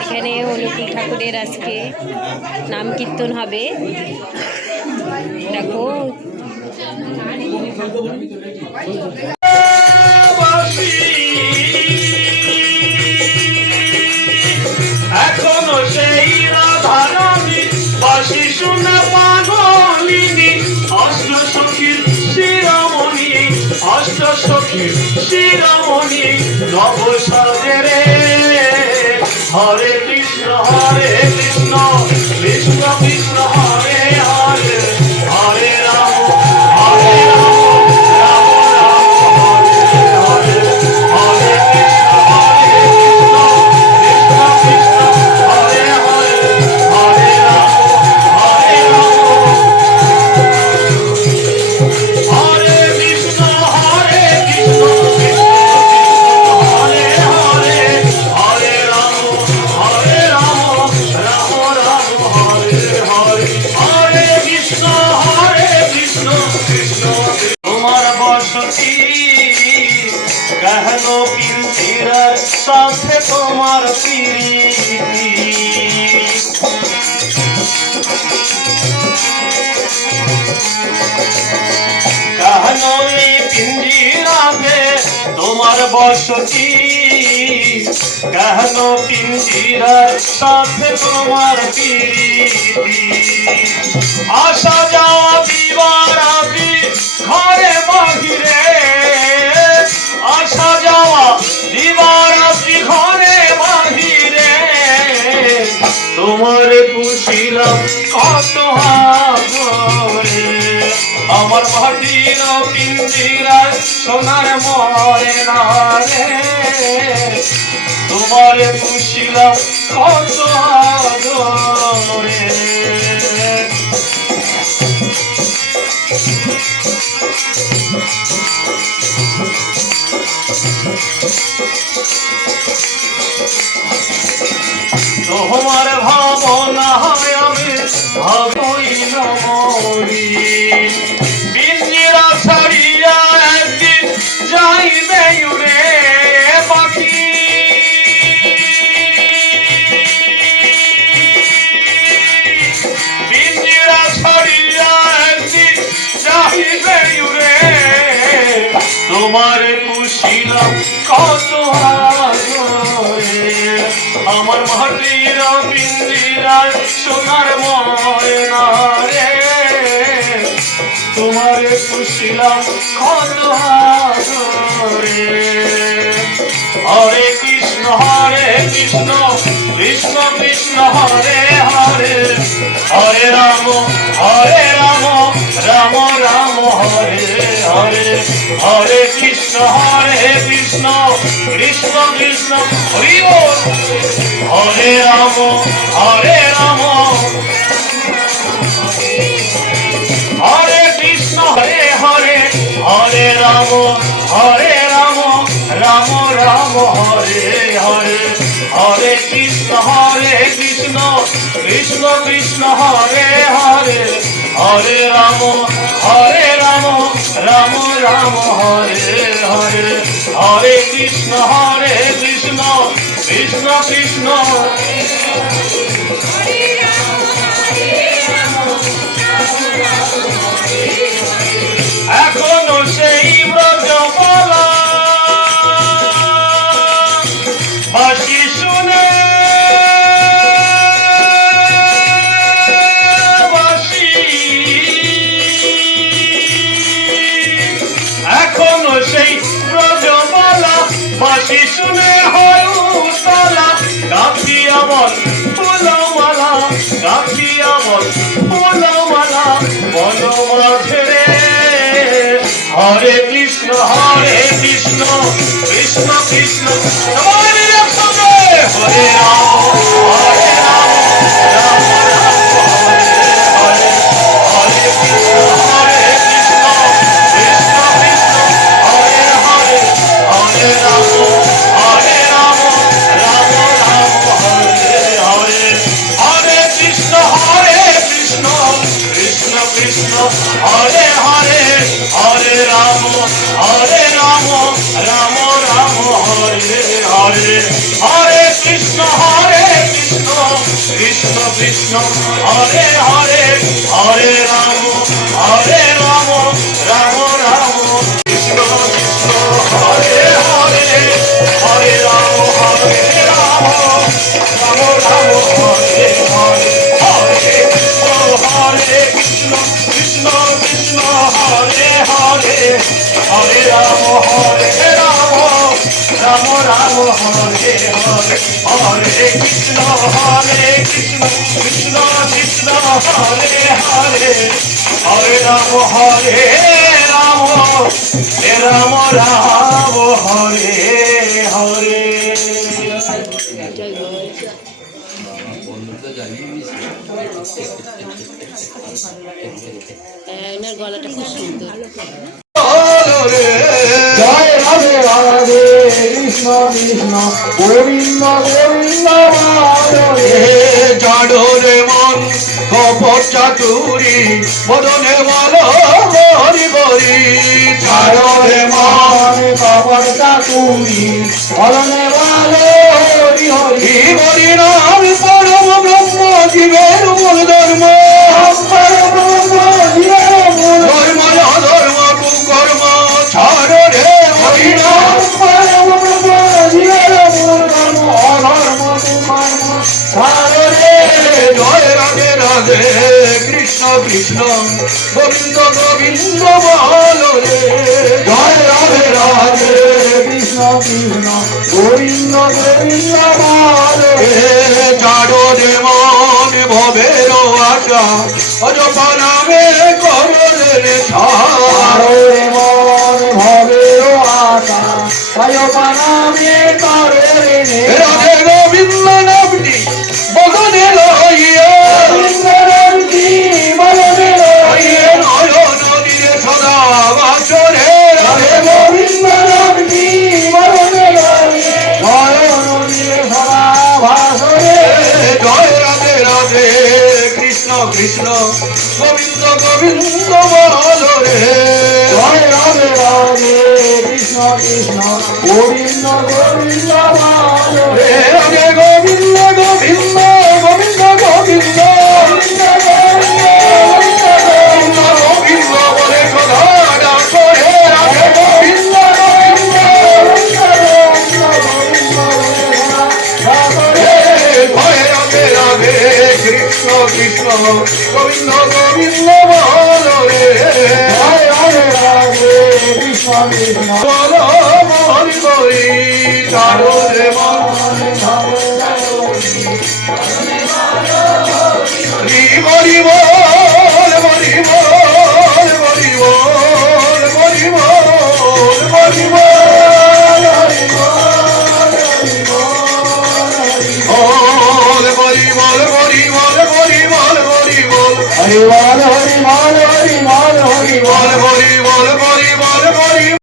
এখানে অনুকূল ঠাকুরের আজকে নাম কীর্তন হবে। দেখো এখনো সেই রাধারানী বাসি শুনে পাগলিনী অষ্ট সখীর শিরোমণি অষ্ট সখীর শিরোমণি নব সাজে রে হরে কৃষ্ণ কৃষ্ণ কৃষ্ণ হরে হরে হরে রাম হরে রাম রাম রাম হরে হরে হরে কৃষ্ণ কৃষ্ণ হরে হরে হরে রাম হরে রাম হরে কৃষ্ণ কৃষ্ণ কৃষ্ণ হরে হরে হরে রাম রাম রাম হরে হরে হরে কৃষ্ণ কৃষ্ণ কৃষ্ণ তোমার বসতি কেন পিঞ্জিরার সাথে তোমার প্রীতি কেন এই পিঞ্জিরাতে তোমার বসতি কেন পিঞ্জিরার সাথে তোমার প্রীতি আসা যাওয়া দিবারাতি ঘরে বাহিরে আসা যাওয়া দিবারাতি ঘরে বাহিরে তোমার পুষিলাম কত হারে আমার মাটির পিঞ্জিরার সোনার ময়না রে তোমার পুষিলাম কত আদরে তোমার ভাবনা আমি ভাবই নমরি পিঞ্জিরা ছাড়িয়া একদিন যাইবে উড়ে পাখি পিঞ্জিরা ছাড়িয়া একদিন যাইবে উড়ে তোমার পুষিলাম কত আদরে আমার মাটির পিঞ্জিরার সোনার ময়না রে তোমারে পুষিলাম কত আদরে হরে কৃষ্ণ কৃষ্ণ কৃষ্ণ হরে হরে হরে রাম রাম রাম হরে হরে হরে কৃষ্ণ কৃষ্ণ কৃষ্ণ হরি বল হরে রাম হরে কৃষ্ণ হরে হরে রাম রাম রাম হরে হরে হরে কৃষ্ণ কৃষ্ণ কৃষ্ণ হরে হরে হরে রাম রাম রাম হরে হরে হরে কৃষ্ণ কৃষ্ণ কৃষ্ণ এখনো সেই ব্রজমালা বাঁশি শুনে বাঁশি এখনো সেই ব্রজমালা বাঁশি শুনে হয় উতলা গাথিয়া বল ফুলমালা গাথিয়া বল ফুলমালা বনমাঝে রে হরে কৃষ্ণ কৃষ্ণ কৃষ্ণ সবাই একসঙ্গে হরে Ram Ram Ram Hare Hare Hare Krishna Krishna Krishna Hare Hare Hare Ram Ram Ram Hare Hare Hare Krishna Krishna Krishna Hare Hare Hare Rama, Rama Rama, Hare Hare, Hare Krishna, Krishna Krishna, Hare Hare, Hare Rama, Rama Rama, Krishna Krishna, Hare Hare, Hare Rama, Rama Rama, Hare Hare, Hare Krishna, Krishna Krishna, Hare Hare, Hare Rama, Rama Rama, Hare Hare, Hare Krishna, Krishna Krishna, Hare Hare, Hare Rama, Rama Rama, Hare Hare. এনার গলাটা খুব সুন্দর। জয় রাধে রাধে কৃষ্ণ কৃষ্ণ গোবিন্দ গোবিন্দ হে জাডরে মন কপট চাতুরি বদনে বল হরি হরি, চারণে মন কপট চাতুরি বদনে বল হরি হরি, হরি নাম পরম ব্রহ্ম জীবের মূল ধর্ম, ধর্ম অধর্ম কুকর্ম ছাড় রে, হরি নাম পরম ব্রহ্ম জীবের মূল ধর্ম অধর্ম কুকর্ম ছাড় রে। জয় রাধে রাধে কৃষ্ণ কৃষ্ণ গোবিন্দ গোবিন্দ বল রে, জয় রাধে রাধে কৃষ্ণ কৃষ্ণ গোবিন্দ গোবিন্দ বল হে। চাডরে মন ভবের আশা অজপা নামে করলে রে আরে মন ভবের আশা অজপা নামে করে রে। রাধে গোবিন্দ নামটি বদনে লইয়া, বলনে লইয়ে নয়ন দিয়ে সদা বাসরে, রাধে গোবিন্দ নামটি বলনে লইয়ে নয়ন দিয়ে সদা ভাসরে। জয় রাধে রাধে কৃষ্ণ কৃষ্ণ গোবিন্দ গোবিন্দ বল রে, জয় রাধে রাধে কৃষ্ণ কৃষ্ণ গোবিন্দ গোবিন্দ বল হে। রাধে গোবিন্দ গোবিন্দ গোবিন্দ গোবিন্দ গোবিন্দ বলে সদা ডাকরে, রাধে গোবিন্দ গোবিন্দ ভয় রাধে রাধে কৃষ্ণ কৃষ্ণ গোবিন্দ গোবিন্দ বল রে, জয় রাধে রাধে কৃষ্ণ কৃষ্ণ বল হরি হরি চারণে মন হরি হরি বল, হরি বল, হরি বল, হরি বল, হরি বল, হরি বল, হরি বল, হরি বল, হরি বল, হরি বল, হরি বল